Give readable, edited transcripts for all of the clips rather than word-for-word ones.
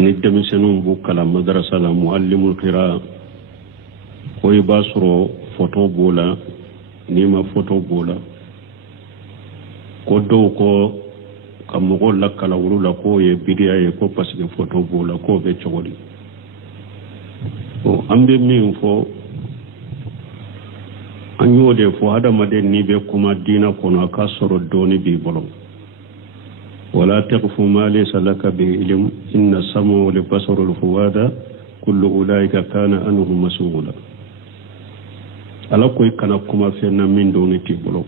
ندم سنون بوكلا مدرسة معلم القراءة koy basro photo bola nima photo bola ko do ko kam ko lakala wurula ko ye bidiya ye ko parce que photo bola ko be chogodi o ambe min fo anyode fo hada maden ni be kuma dina kono ka soro doni bi bolom wala taqfu ma laysa laka bi ilm inna samu wal basaru wal fuada kullu ulaika kana anhu mas'ula ala koy kana kuma fenna min do ne ti bolo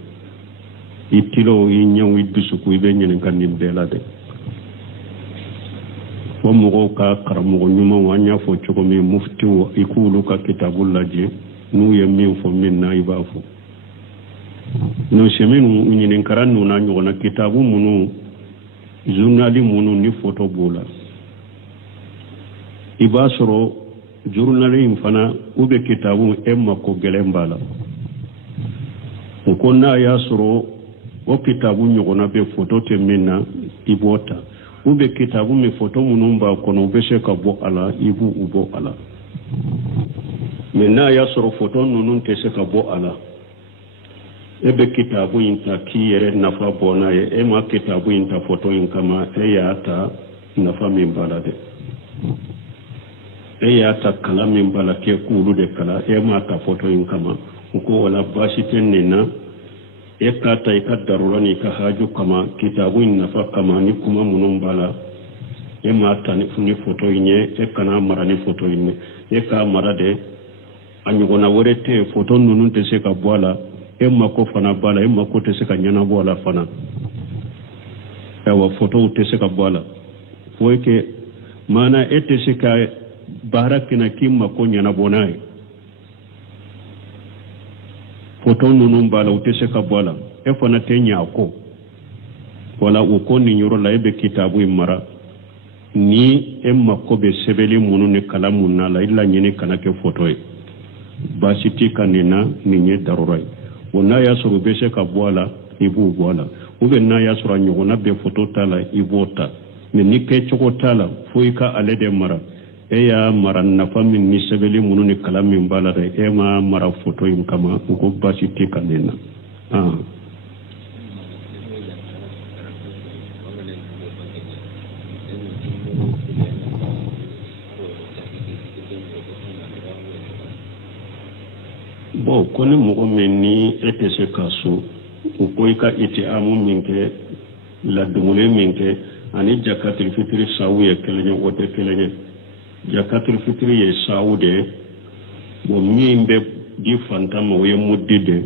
itilo yi nyaw iddusu ko be nyen kandim bela de wo mo ka karamo nyuma wanya fo chogo mi mufti wo ikulu ka kitabul laji nu ye min fo min na ibafu no shemenu nyen karan nu na nyona kitabu munu journali munu ni photo bola ibasoro journalin fana ube kitabu emma ko gelembala ko na ya soro o kitabu nyogona be photo te minna ibota ube kitabu me photo munumba kono be she ka bo ala ibu ubo ala minna ya soro photo nunun te se ka bo ala ebe kitabu inta kiyere nafa bona ye ema kitabu inta photo in kama ya ta nafa min balade ya ta kala min bala ke kulu de kala ma ta photo in kama ko wala basiten ne na ka ta ka darurani ka haju kama kitabu in nafa kama ni kuma munun bala ma ta ni funi photo inye kana mara ni photo inne ka mara de anyugo na worete photo nunun te se ka bola ma ko fana bala ma ko te se ka nyana bola fana wa photo te se ka bola foi ke mana ete se ka barakina kimma ko nyana bonai photo nunun bala utese ka bola fana tenya ko wala uko ni nyoro la ebe kitabu imara ni emma ko be sebeli munu ne kalamu na la illa nyene kana ke photo e basiti kanina ni nye darurai wona ya suru be se ka bola ibu bola ube na ya suru nyona be photo tala ibota ni ke choko tala fuika alede mara ya maran nafa min ni sebeli munu ni kalamin balare ma mara photo yin kama ko basiti kanena bo kone mo men ni etese kaso ko ka ite amu minke la dumule minke ani jakatul fitri sawiya kelenya wote kelenya jakatul fitri ye saude bo mimbe di fantama we muddide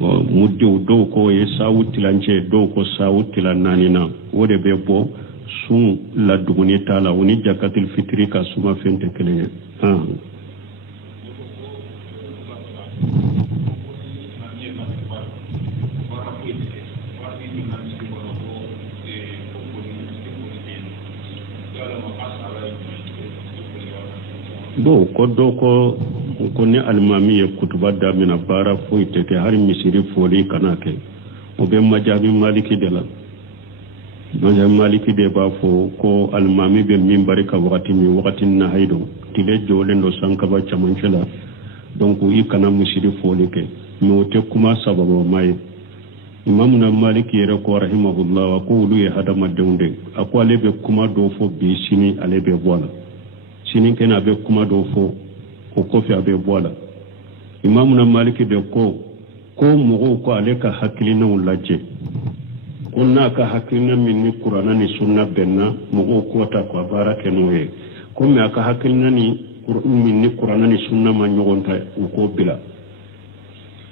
bo muddu do ko ye sauti lance do ko sauti lanani na wode be bo sun la duguni tala woni jakatul fitri ka suma fente kelenya bo ko do ko ne almami ya kutuba da mina bara fo itete har misiri foli kanake o be majabi maliki de la majabi maliki de ba fo ko almami be min barika wakati mi wakati na haido tile jole ndo sanka ba chamanchela donc yi kana misiri foli ke no te kuma sababu mai imam na maliki yere ko rahimahullah wa ko lu ya hada madunde akwa lebe kuma do fo bi sini alebe bola sinin kena be kuma do fo ko kofi abe bola imamu na maliki de ko mugo ko aleka hakilina ulaje kunna ka hakilina min ni qur'ana ni sunna benna mugo ko ta ko barake noye ko me aka hakilina ni min ni qur'ana ni sunna ma nyogonta ko bila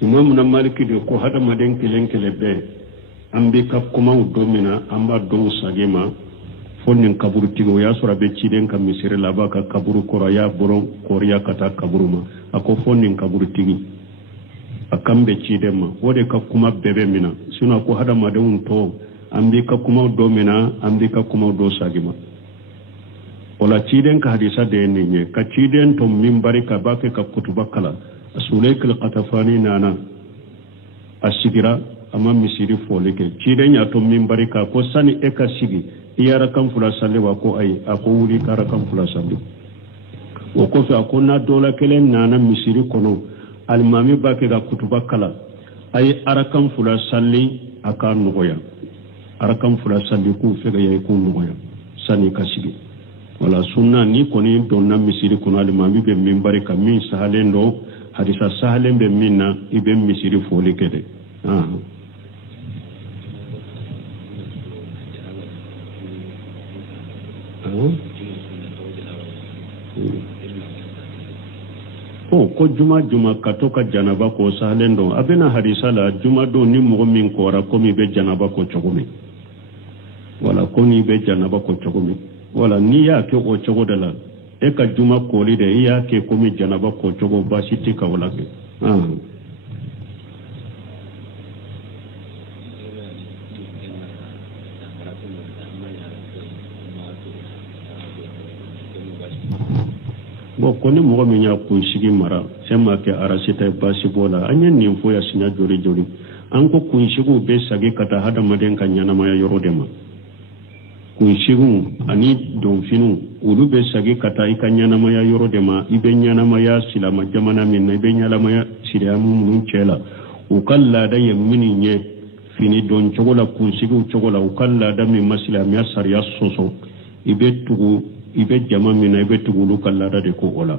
imamu na maliki de ko hada maden kele be ambe ka kuma domina amba do sagema fonnin kaburu tigo ya sura be ciden kam misire laba ka kaburu koraya boron koriya kata kaburu ma ako fonnin kaburu tigi akambe ciden ma wode ka kuma bebe mina suna ko hada madun to ambi ka kuma do mina ambi ka kuma do sagima wala ciden ka hadisa de nenye ka ciden to mimbari ka bake ka kutuba kala asulaykal qatafani nana asigira ama misiri folike ciden ya to mimbari ka ko sani eka sigi iya rakam fula salli wa ko ay ako wuli ka rakam fula salli o ko fa ko na dola kelen nana misiri kono almami ba ke ga kutuba kala ay arakam fula salli aka nogoya arakam fula salli ku fe ga yay ku nogoya sani kasigi wala sunna ni koni donna misiri kono almami be minbari ka min sahalen do hadisa sahalen be minna ibe misiri foli kede ko juma katoka janaba ko sahalen do abena hadisa la juma do ni mo min ko ra ko mi be janaba ko chogomi wala ko ni be janaba ko chogomi wala ni ya ke o chogo dala e ka juma ko li de ya ke ko mi janaba ko chogo basiti ka wala ke koni mɔgɔ min y'a kunsigi mara fɛn ma kɛ arasita basi bɔ la an ye nin fɔ ya siɲɛ joli joli an ko kunsigiw bɛ sagi ka taa hadamaden ka ɲɛnamaya yɔrɔ de ma kunsigiw ani donfiniw olu bɛ sagi ka taa i ka ɲɛnamaya yɔrɔ de ma i bɛ ɲɛnamaya silama jamana min na i bɛ ɲɛnamaya silamɛ minnu cɛ la u ka laada ye minnu ye fini dɔn cogo la kunsigiw cogo la u ka laada min ma silamɛya sariya sɔsɔ i bɛ tugu i bɛ jama min na i bɛ tugu olu ka laada de ko o la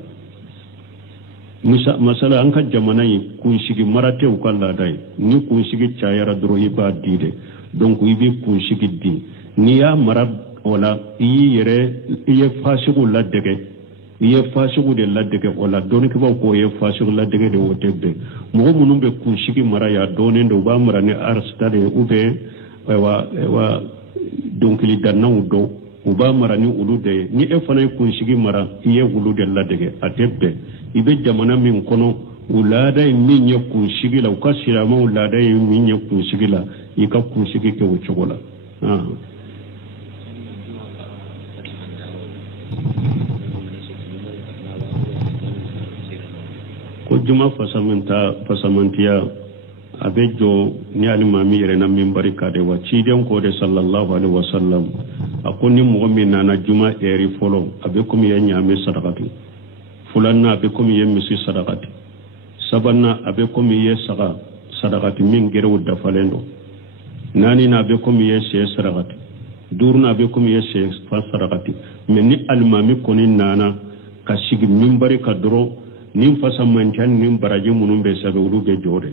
masala an ka jamana ye kunsigi mara tɛ u ka laada ye ni kunsigi cayara dɔrɔn i b'a di de donc i bɛ kunsigi di n'i y'a mara o la i ye fasigiw ladege i ye fasigiw de ladege o la dɔnnikɛbaw ko ye fasigiw ladege de o tɛ bɛn mɔgɔ minnu bɛ kunsigi mara ya dɔɔnin de u b'a mara ni arsita de ou bien dɔnkili dannaw dɔn u b'a mara ni olu de ye ni e fana ye kunsigi mara i ye olu de ladege a tɛ bɛn i bɛ jamana min kɔnɔ u laada ye min ye kunsigi la u ka silamɛw laada ye min ye kunsigi la i ka kunsigi kɛ o cogo la ko juma fasamantiya a bɛ jɔ ni alimami yɛrɛ na minbari ka de wa ciden ko de sallallahu alaihi wasallam a ko ni mɔgɔ min nana juma ɛri fɔlɔ a bɛ komi ye ɲaame sadakati filanan a bɛ komi ye misi sadakati sabanan a bɛ komi ye saga sadakati min gɛrɛw dafalen don naaninan a bɛ komi ye sɛ sadakati duurunan a bɛ komi ye sɛ fa sadakati mɛ ni alimami kɔni nana ka sigi minbari ka dɔrɔn ni fasamantiya ni baraji minnu bɛ sɛbɛn olu bɛ jɔ de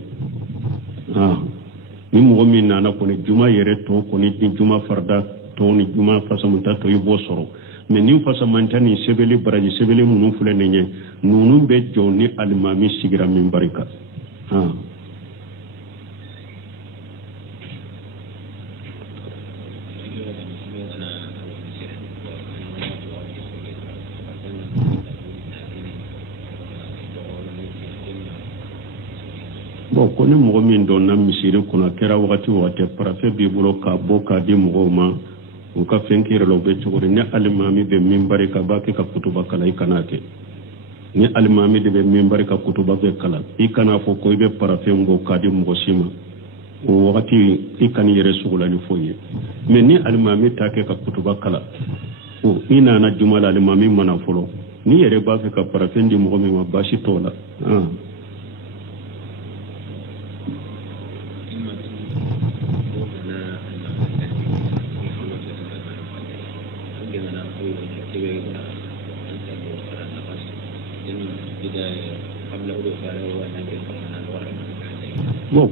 ni mɔgɔ min nana kɔni juma yɛrɛ tɔ kɔni ni juma farda tɔ ni juma fasamanta tɔ i b'o sɔrɔ mɛ ni fasamanta ni sɛbɛnli baraji sɛbɛnli minnu filɛ nin ye ninnu bɛ jɔ ni alimami sigira minbari kan ko ni mɔgɔ min dɔnna misiri kɔnɔ kɛra wagati o wagati parafe b'i bolo k'a bɔ k'a di mɔgɔw ma u ka fɛn k'i yɛrɛ la u bɛ cogo di ni alimami bɛ minbari ka b'a kɛ ka kutuba kala i kan'a kɛ ni alimami de bɛ minbari ka kutuba bɛ kala i kan'a fɔ ko i bɛ parafe bɔ k'a di mɔgɔ si ma o wagati i kan'i yɛrɛ sugula ni foyi ye mɛ ni alimami t'a kɛ ka kutuba kala i nana juma la alimami mana fɔlɔ ni yɛrɛ b'a fɛ ka parafe di mɔgɔ min ma baasi t'o la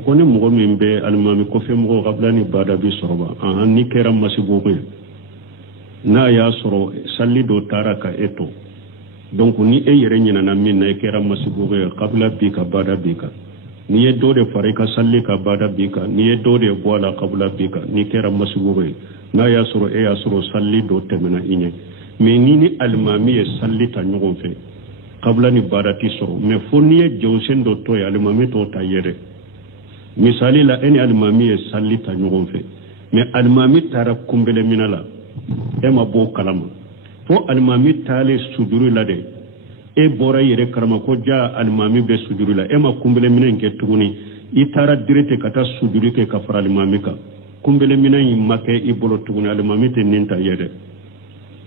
ko ni mɔgɔ min bɛ alimami kɔfɛ mɔgɔ kabila ni bada bi sɔrɔ ba ni kɛra masibugu ye n'a y'a sɔrɔ sali dɔ taara ka e to donc ni e yɛrɛ ɲinana min na e kɛra masibugu ye kabila bi ka bada bi kan n'i ye dɔ de fara i ka sali ka bada bi kan n'i ye dɔ de bɔ a la kabila bi kan n'i kɛra masibugu ye n'a y'a sɔrɔ e y'a sɔrɔ sali dɔ tɛmɛna i ɲɛ mais ni alimami ye sali ta ɲɔgɔn fɛ kabila ni bada ti sɔrɔ mais fo n'i ye jɛnsen dɔ to ye alimami t'o ta yɛrɛ misali la e ni alimami ye sali ta ɲɔgɔn fɛ mais alimami taara kunbɛlɛ mina la e ma bɔ kalama fo alimami taale sujuru la de e bɔra yɛrɛ karama ko ja alimami bɛ sujuru la e ma kunbɛlɛ mina in kɛ tuguni i taara direct ka taa sujuru kɛ ka fara alimami kan kumbele mina make ibolo tuguna almami te ninta yede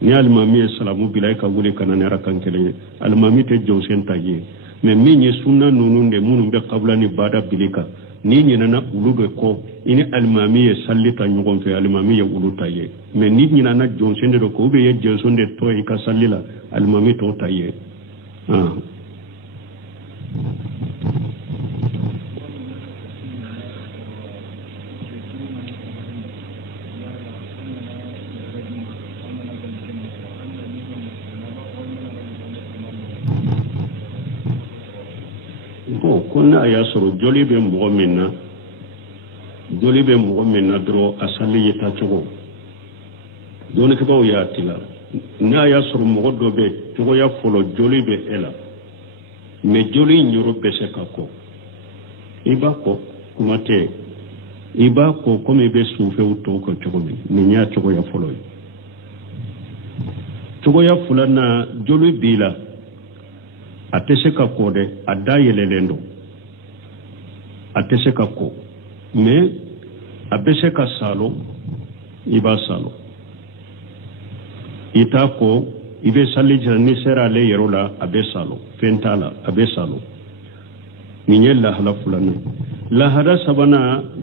ni almami salamu bilay ka wule kana ne rakan kele almami te jawsen taye mais min ye sunna nunu de munu be qabla ni bada bilika ni nyina na uludo ko ini almami ye sallita nyugon fe almami ye uluta ye mais ni nyina na jawsen de ko be ye jawsen de to ka sallila almami to taye konna ya soro joli be mo minna dro asali yeta chogo doni ko ya tila na ya soro mo do be to ya folo joli be ela me joli nyoro pese kako iba ko kumate iba ko comme be soufe uto ko chogo ni nya chogo ya folo chogo ya fulana joli bila atese kako de adayelelendo atese kako mais abese ka salo iba salo ita ko ibe salli jani sera le yerola abe salo fentala abe salo ni nyella hala fulana la hada sabana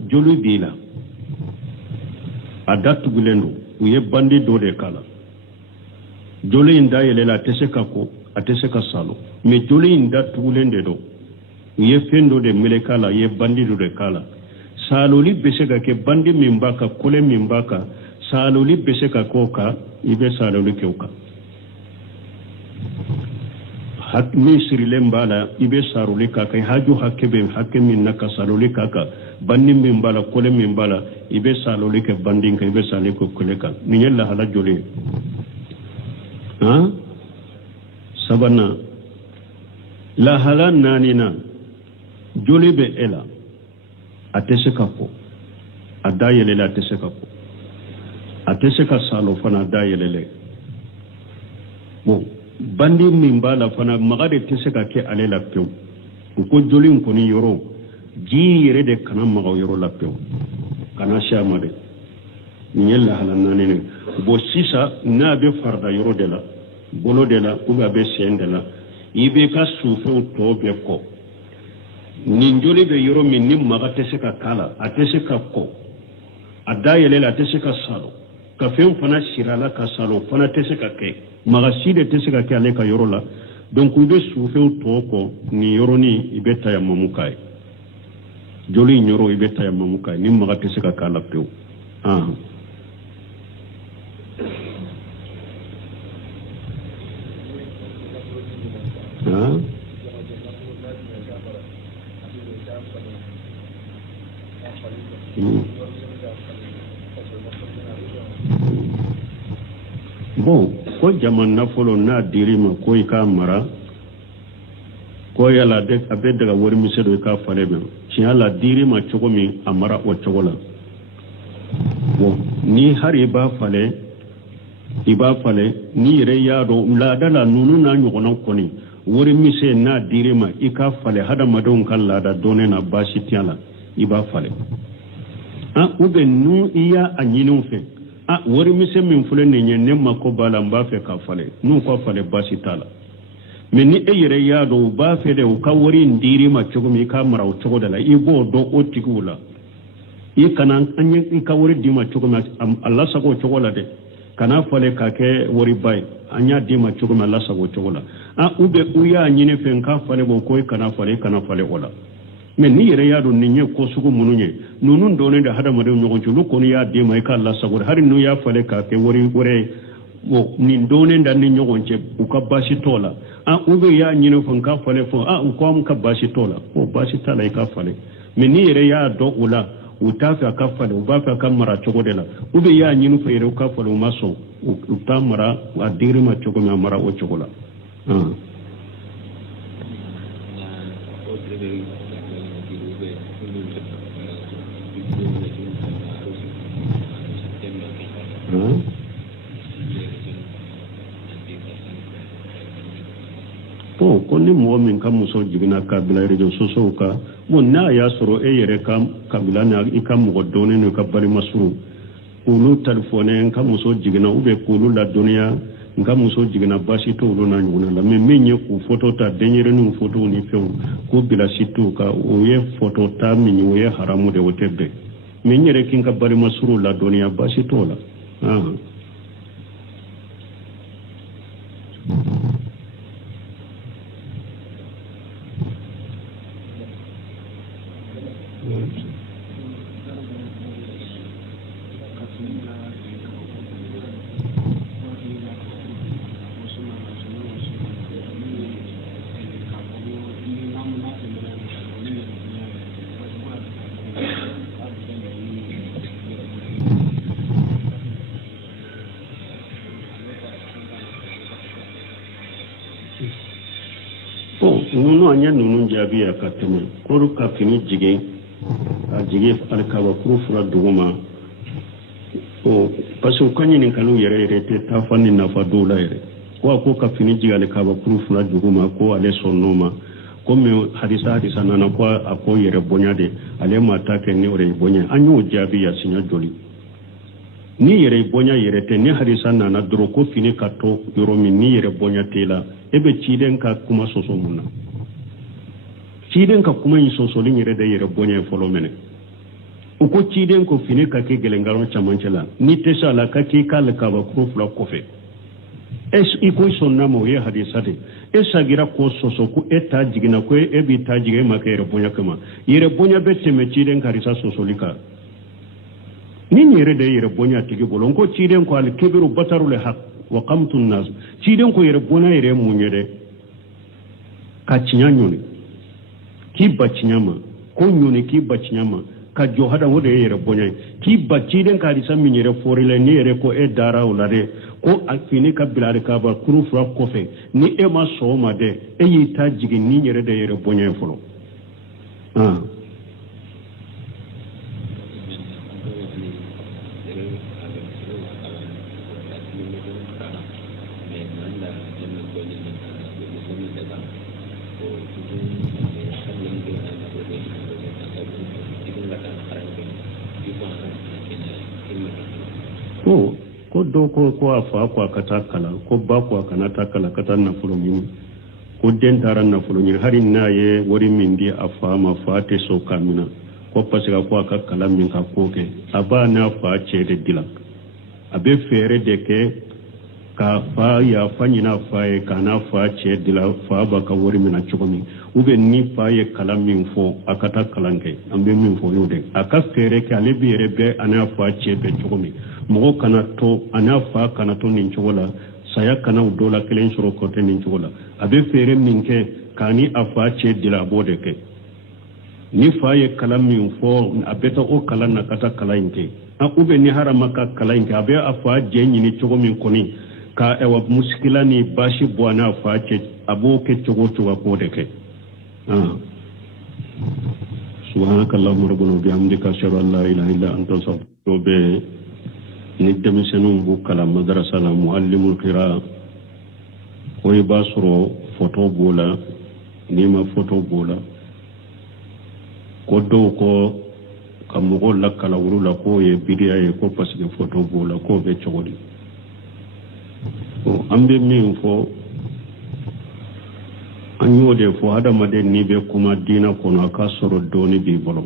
jolu bila adatu gulendo uye bandi do de kala jolu inda yelela atese kako atese ka salo mais jolu inda tugulende do ye fendo de melekala ye bandi do de kala saloli besega ke bandi mimbaka kole mimbaka saloli besega koka ibe saloli keuka hak misri lembala ibe saruli kaka haju hakebe hakemi naka saloli kaka bandi mimbala kole mimbala ibe saloli ke bandi ka ibe saloli ko koleka ninyella hala joli sabana la hala nanina joli be ela atese kako adayelele atese kako atese ka salo fana adayelele bon bandi mimbala fana magade tese ka ke alela pew ko joli ko ni yoro ji yere de kana maga yoro la pew kana shamade nyella hala nanene bo sisa na be farda yoro de la bolo de la uga be sende la ibe ka sufe to be ko ninjoli be yoro min nim maga tese ka kala atese ka ko adayele la tese ka salo ka fen fana sirala ka salo fana tese ka ke maga side tese ka ke ale ka yoro la donc ibe sufe to ko ni yoro ni ibe ta ya mamukai joli nyoro ibe ta ya mamukai nim maga tese ka kala pew bon ko jaman nafolo na dirima ko ka mara ko yala de abe daga wori misedo ka fare be ci ala dirima chogo mi amara o chogola bon ni hari ba fale iba fale ni re yado la dala nunu na nyogona koni wori mise na dirima ika fale hada madon kala da done na bashi tiala iba fale ube nu iya anyinu fe wori mise min fule ne nyenne mako bala mba fe ka fale nu ko fale bashi tala men ni eyere yado ba fe de ka wori ndirima chogumi ka mara o chogo dala ibo do o tigula i kana anye i ka wori dima chogumi Allah sago chogola de kana fale ka ke wori bay anya dima chogumi Allah sago chogola ube uya nyine fe ka fale bo ko kana fale wala men ni yere yado ni nye ko sugo mununye nunun done da hada madu nyogo julu ko ni ya dima ka Allah sago har nu ya fale ka ke wori wo ni done da ni nyogo nche uka bashi tola ube ya nyine fe ka fale fo uko am ka bashi tola o bashi tala ka fale men ni yere ya do ula utafi akafale ubafi akamara chogodela ube ya nyinu fa yere ukafale umaso utamara adiri ma chogome amara o chogola ko ni mo min kam muso jigina kabila rejo soso ka mo na ya soro e yere kam kabila na ikam mo doni no ka bari masuru ulu telefone kam muso jigina ube kulu la dunia ngam muso jigina bashi to ulu na nyuna la me menye ku photo ta denyere nu photo ni few ko bila situ ka o ye photo ta min o ye haramu de wotebe menyere kin ka bari masuru la dunia bashi to la nunu anya nunu jabi ya kateme koru kafini jige a jige alkawa kuru fura duguma o paso kanyi ni kanu yere te tafani na fadula yere ko kafini jige alkawa kuru fura duguma ko ale sonoma ko me hadisa nana ko ako yere bonyade ale mata ke ni ore bonya anyu jabi ya sinya joli ni yere bonya yere te ni hadisa nana dro ko fini kato yoromi ni yere bonya tela ebe chiden ka kuma soso munna ciden ka kuma yi sosolin yere da yere bonya folo mene uko ciden ko fini ka ke gelengaro chamancela ni tesha la ka ke kala ka ba krufla kofe iko sonna mo ye hadisate sagira ko soso ku eta jigina ko bi ta jige ma ka yere bonya kama yere bonya bette me ciden ka risa sosolika ni yere da yere bonya tigi bolon ko ciden ko al kibiru batarul haq wa qamtun nas ciden ko yere bonya yere munyede ka cinyanyoni ki bacinyama ko nyone ki bacinyama ka jo hada wode yere bonya ki bacci den ka disa min yere forile ni yere ko e dara ulare ko afini ka bilare ka ba kuru fra kofe ni e ma so ma de e yi ta jigi ni yere de yere bonya folo ko do ko afa ko akatakala ko ba ko akanata kala kata na fulo min ko den taran na fulo min hari na ye wori min di afa ma fate so kamina ko pasika ko akakala min ka koke aba na fa cede dilak abe fere de ke ka fa ya fanyina fa e kana fa cede dilak fa ba ka wori min a chokomi ube ni fa ye kala min fo akata kalanke ambe min fo yode aka fere ke ale bi rebe ana fa cede chokomi mogo kana to ana fa kana to nin chogola saya kana dola kelen soro kote nin chogola abe fere min ke kani afa che dila bode ke ni fa ye kala min fo abeta o kala na kata kala inke a ube ni harama ka kala inke abe afa je ni chogo min koni ka ewa muskila ni bashi bwana afa che abo ke chogo choga kode ke subhanakallahumma rabbana bihamdika ashhadu an la ilaha illa anta astaghfiruka wa ni demisenu bu kala madrasa la muallimul qira ko ba soro photo bola ni ma photo bola ko do ko kam ko la kala wuru la ko ye bidiya ye ko parce que photo bola ko be chogodi o ambe mi fo anyo de fo hada made ni be kuma dina kono ka soro doni bi bolom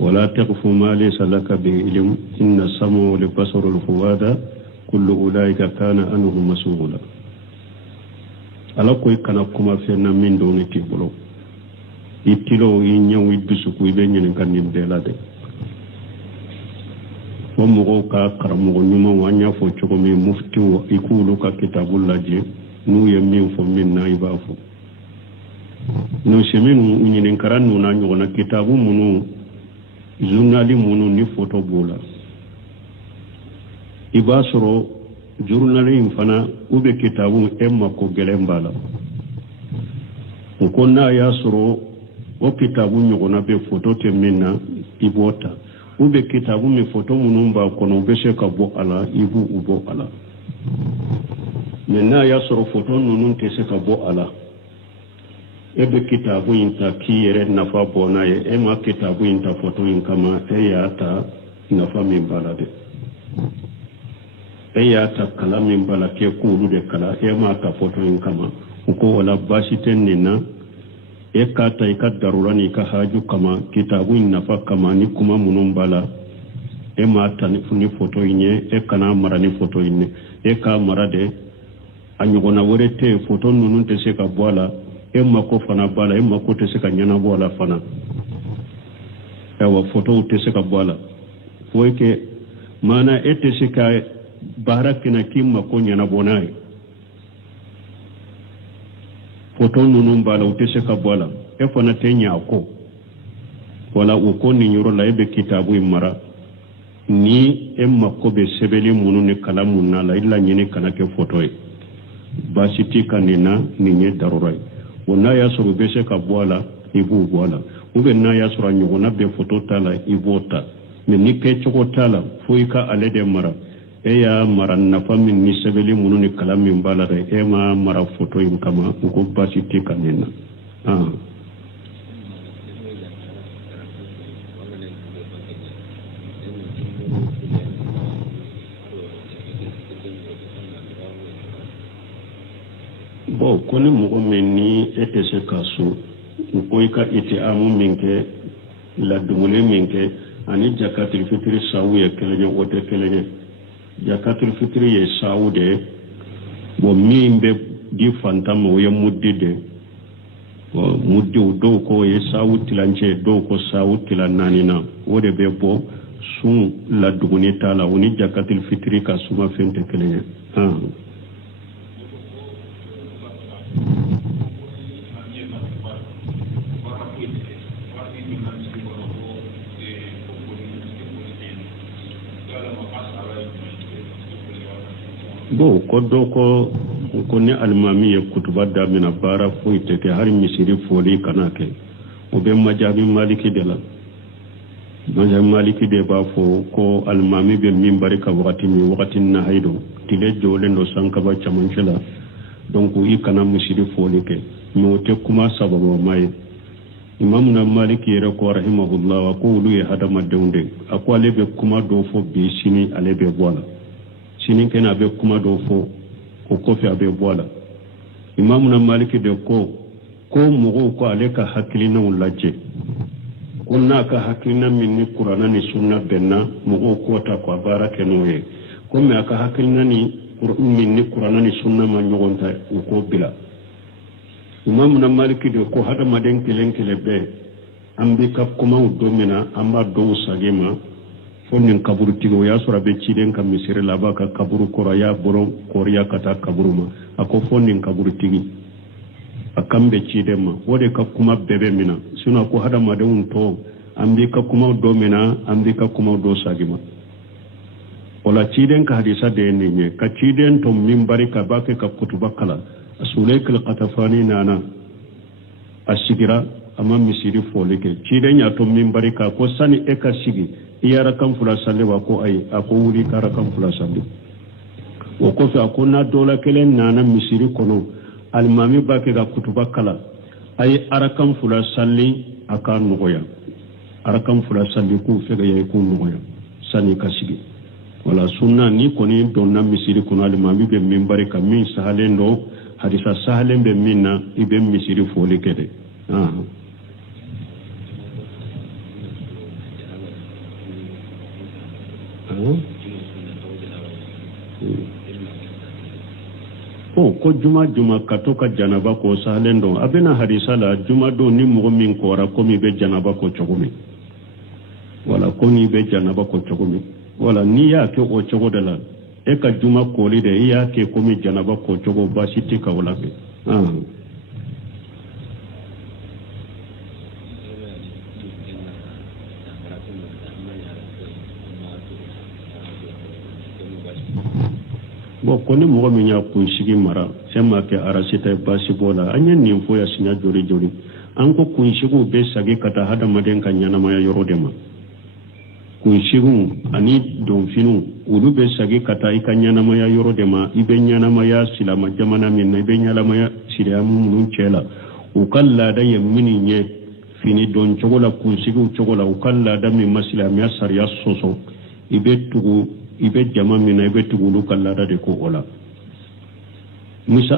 ولا تقف ما ليس لك به علم إن السمع والبصر والفؤاد كل أولئك كان عنه مسؤولا ala koy kana kuma fenna min do ne tibolo itilo yinyam wibisu ku be nyen kan nim de la de mo mo ka karamo nyuma wanya fo choko mi mufti wa ikulu ka kitabul laji nu ye min fo min na ibafu no sheminu nyen karan nu na nyona kitabu munu journali munu ni photo bola ibasoro journali mfana ube kitabu emma ko gelembala ukonna ya soro o kitabu nyogona be photo temina ibota ube kitabu mi photo munumba kono beshe ka bo ala ibu ubo ala maintenant ya sɔrɔ photo ninnu tɛ se ka bɔ a la e bɛ kitabu in ta k'i yɛrɛ nafa bɔ n'a ye e ma kitabu in ta photo in kama e y'a ta nafa min b'a la dɛ e y'a ta kalan min b'a la k'e k'olu de kalan e ma ta photo in kama u ko wala baasi tɛ nin na e k'a ta i ka darura n'i ka haju kama kitabu in nafa kama ni kuma minnu b'a la e ma ta ni photo in ye e kana mara ni photo in ye e k'a mara de a ɲɔgɔnna wɛrɛ tɛ yen photo ninnu tɛ se ka bɔ a la e mako fana b'a la e mako tɛ se ka ɲɛnabɔ a la fana ayiwa photow tɛ se ka bɔ a la foyi kɛ maana e tɛ se ka baara kɛnɛ k'i mako ɲɛnabɔ n'a ye photo ninnu b'a la u tɛ se ka bɔ a la e fana tɛ ɲɛ a kɔ wala u ko nin yɔrɔ la e bɛ kitabu in mara ni e mako bɛ sɛbɛnni minnu ni kalan minnu na la i laɲini kana kɛ photo ye baasi t'i ka nin na nin ye darura ye o n'a y'a sɔrɔ u bɛ se ka bɔ a la i b'u bɔ a la ou bien n'a y'a sɔrɔ a ɲɔgɔnna bɛ photo t'a la i b'o ta mais ni kɛcogo t'a la fo i ka ale de mara e y'a mara nafa min ni sɛbɛnni minnu ni kalan min b'a la dɛ e ma mara photo in kama u ko baasi t'i ka nin na bon ko ni mɔgɔ min ni e tɛ se ka so u ko i ka itihaamu min kɛ ladumuni min kɛ ani jakatul fitiri sawu ye kelen ye o tɛ kelen ye jakatul fitiri ye sawu de ye bon min bɛ di fantan ma o ye mudi de bon mudiw dɔw ko ye sawu tilancɛ dɔw ko sawu tila naani na o de bɛ bɔ sun ladumuni t'a la o ni jakatul fitiri ka suma fɛn tɛ kelen ye bon ko dɔ ko ni alimami ye kutuba daminɛ baara foyi tɛ kɛ hali misiri foli kana kɛ o bɛ majabi maliki de la majabi maliki de b'a fɔ ko alimami bɛ minbari ka wagati min wagati nahayi don tile jɔlen don sankaba camancɛ la donc i kana misiri foli kɛ mais o tɛ kuma sababama ye imamuna maliki yɛrɛ ko rahimahullah ko olu ye hadamadenw de a ko ale bɛ kuma dɔw fɔ bi sini ale bɛ bɔ a la sini kɛnɛ a bɛ kuma dɔw fɔ o kɔfɛ a bɛ bɔ a la imamuna maliki de ko mɔgɔw ko ale ka hakilinaw lajɛ ko n'a ka hakilina min ni kuranna ni sunna bɛnna mɔgɔw k'o ta k'a baara kɛ n'o ye ko mais a ka hakilina min ni kuranna ni sunna ma ɲɔgɔn ta u k'o bila imamuna maliki de ko hadamaden kelen kelen bɛɛ an bɛ ka kumaw don min na an b'a dɔw sage ma fo nin kaburutigi o y'a sɔrɔ a bɛ ciden ka misiri la a b'a ka kaburu kɔrɔ a y'a bolo kɔriya ka taa kaburu ma a ko fo nin kaburutigi a kan bɛ ciden ma o de ka kuma bɛɛ bɛ min na sinon ko hadamadenw tɔ an bɛ ka kumaw don min na an bɛ ka kumaw dɔw sage ma o la ciden ka hadisa de ye nin ye ka ciden to minbari ka b'a kɛ ka kutuba kalan a Sulaykul Qatafani nana a sigira a ma misiri foli kɛ ciden y'a to minbari ka ko sani e ka sigi i yara kan fula salli wa ko ayi a ko wuli kara kan fula salli o kɔfɛ a ko n'a dɔla kelen nana misiri kɔnɔ alimami b'a kɛ ka kutuba kala a ye arakan fula salli a ka nɔgɔya arakan fula salli k'u fɛ ka ye k'u nɔgɔya sani ka sigi wala sunna ni kɔni dɔnna misiri kɔnɔ alimami bɛ minbari ka min sahalen dɔ hadisa sahalen bɛ min na i bɛ misiri foli kɛ dɛ ko juma ka to ka janaba ko sahalen don a bɛna hadisa la juma don ni mɔgɔ min kɔra komi i bɛ janaba ko cogo min wala ko n'i bɛ janaba ko cogo min wala n'i y'a kɛ o cogo de la e ka juma koli de i y'a kɛ komi janaba ko cogo baasi tɛ ka o la kɛ bon ko ni mɔgɔ min y'a kunsigi mara e ma kɛ arasita baasi b'o la an ye nin fɔ ya siɲɛ joli an ko kunsigiw bɛ sagi ka taa hadamaden ka ɲɛnamaya yɔrɔ de ma kunshigun ani donfinu ulu be sagi kata ika nyanamaya yoro dema ibe nyanamaya silama jamana minna ibe nyanamaya silamu mun cela ukalla da yemini nye fini don chogola kunshigu chogola ukalla da mi masilamiya sariya soso ibe tugu ibe jama minna ibe tugu ulu kalla da de ko ola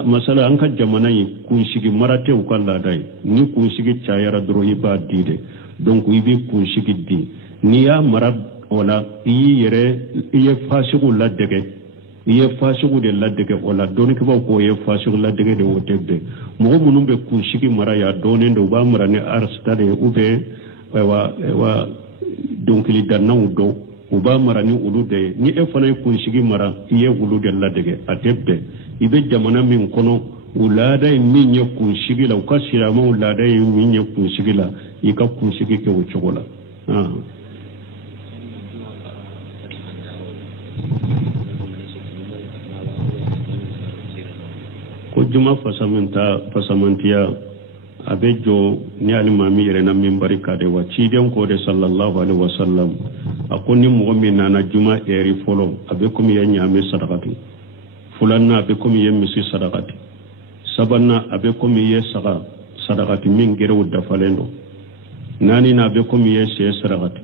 masala an ka jamana yi kunshigi marate ukalla dai ni kunshigi chayara dro iba dide donc ibe kunshigi di ni ya mara ola iye fasigu ladege iye fasigu de ladege ola doni ke ba ko iye fasigu ladege de wotebe mo munum be kunshigi mara ya doni ndo ba mara ne arstade ube wa donc li dannaw do uba mara ni ulude ni e fana kunshigi mara iye ulude ladege atebe ibe jamana min kono ulada min ye kunshigi la ukashira ma ulada min ye kunshigi la ika kunshigi ke wuchogola ko juma fasamantiya abejo ni alimami yere na mimbari kade wa ciden ko de sallallahu alaihi wasallam akoni mo min na juma eri folo abe ko mi nyame sadaqati fulanna abe ko mi yemisi sadaqati sabanna abe ko mi ye sadaqati min gerew dafalendo nani na abe ko mi ye sadaqati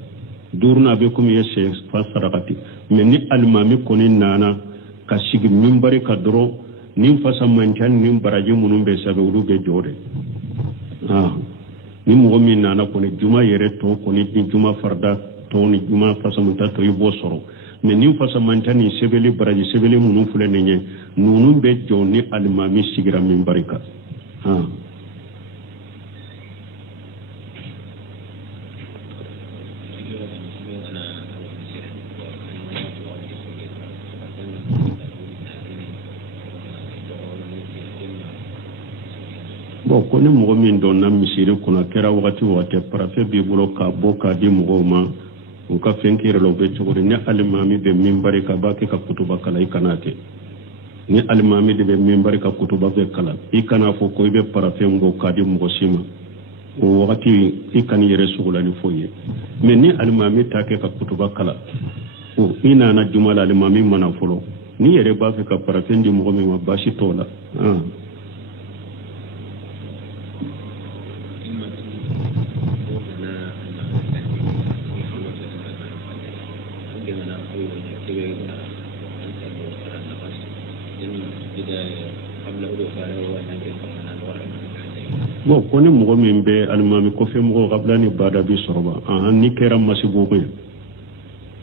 durna abe ko mi ye sadaqati men ni alimami koni nana ka sigi mimbari kadro nin fasamancan nin baraji munun be sabe ulu be jode ni mo min nana ko ni juma yere to ko ni juma farda to ni juma fasamanta to yibo soro mais nin fasamancan ni sebeli baraji sebeli munun fule nenye nunun be joni almami sigira min barika ko ni mo min don na misiri kuna kera wakati wate parafe bi bulo ka boka di mo ma o ka fenkire lo be chogore ni alimami be minbari ka ba ke ka kutuba kala ikanate ni alimami de be minbari ka kutuba be kala ikana fo ko be parafe ngo ka di mo sima o wakati ikani yere sugula ni foye mais ni alimami ta ke ka kutuba kala o ina na jumala alimami mana folo ni yere ba fe ka parafe ndi mo mi ma bashi tola bon koni mogo min be almami ko fe mogo qablani bada bi soroba ni kera masibugo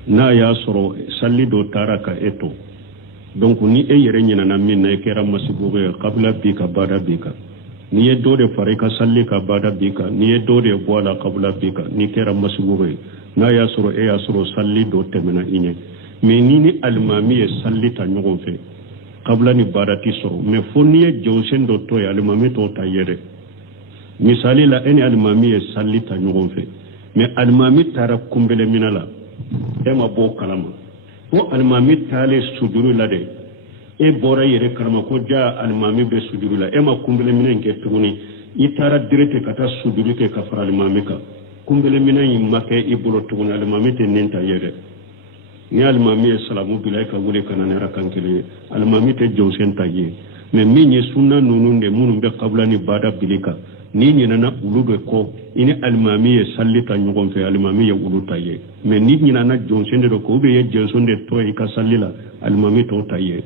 na ya soro salli do taraka eto donc ni e yere nyina na min na kera masibugo qabla bi ka bada bi ka ni e do de farika salli ka bada bi ka ni e do de bola qabla bi ka ni kera masibugo na ya soro salli do temena inye mais ni almami e salli ta nyogon fe qabla ni bada ti soro mais fonni e jawsen do to almami to ta yere misali la eni almami e sallita nyogon fe mais almami tara kumbele minala ema bo kalama ko almami tale sujuru la de e bora yere kalama ko ja almami be sujuru la ema kumbele minen ke tuguni itara direte kata sujuru ke kafara almami ka kumbele minen make ibolo tuguni almami te nenta yere ni almami e salamu bilay ka wule kanane rakankele almami te jawsen taye mais minye sunna nununde munum be qabla ni bada bilika ni nyina uludo ko ini almami e sallita nyogon fe almami ya uluta ye mais ni nyina na jonsende do ko be ye jonsonde to e ka sallila almami to taye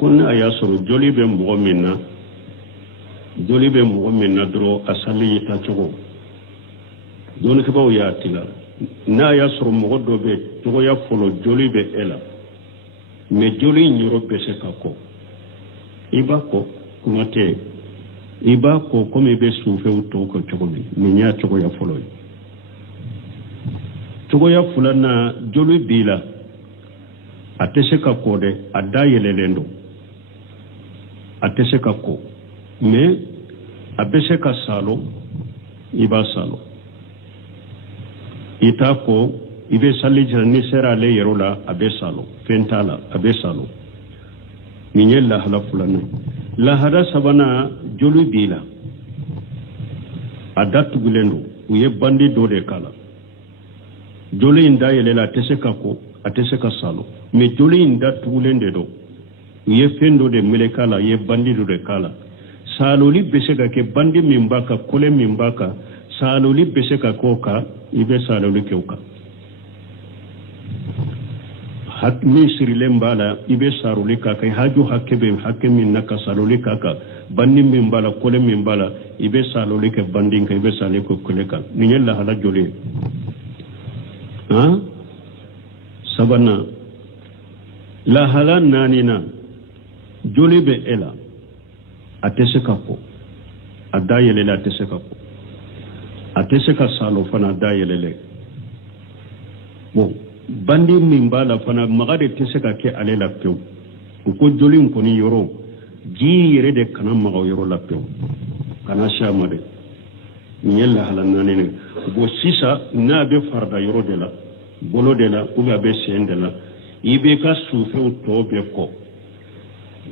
kun aya soro joli be mo minna dro asali ta chogo joli ke baw ya tila na ya soro mo do be to ya folo joli be ela me joli nyoro be se kako iba ko kumate iba ko comme be soufe to ko chogo ni nya chogo ya folo chogo ya fulana joli bila atese ka kode adayelelendo atese ka ko mais abese ka salo iba salo itako ibe salli jira ni sera le yerola abe salo fentala abe salo ninye la hala fulana la hada sabana jolu bila adatu gulendo uye bandi do de kala jolu inda yelela teseka ko ateseka salo me jolu inda tugulende do uye fendo de melekala ye bandi do de kala saloli beseka ke bandi mimbaka kole mimbaka saloli beseka koka ibe saloli keuka hak min sirilen bala ibe saroli kaka haju hakkebe hakke min naka saloli kaka bandi min bala kole min bala ibe saloli ke bandi ka ibe saloli ko kole ka ni yalla hala joli ha sabana la hala nanina joli be ela ateseka ko adayele la ateseka ko ateseka salo fana adayele bon bandi min bala fana magade teseka ke alela pew ko jolin ko ni yoro ji yere de kana mago yoro la pew kana shamade nyella halanane ne bo sisa na be farda yoro de la bolo de la uga be sende la ibe ka sufe to be ko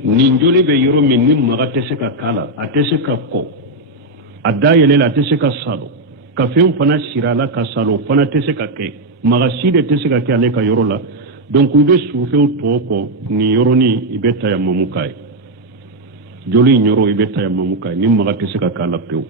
ni joli be yoro min ni magate seka kala ateseka ko adayele la teseka salo ka fen fana sirala ka salo fana teseka ke magasi de teseka ke ale ka yoro la donc ube suufew to ko ni yoro ni ibe taya mamukai joli nyoro ibe taya mamukai ni maga teseka kala pew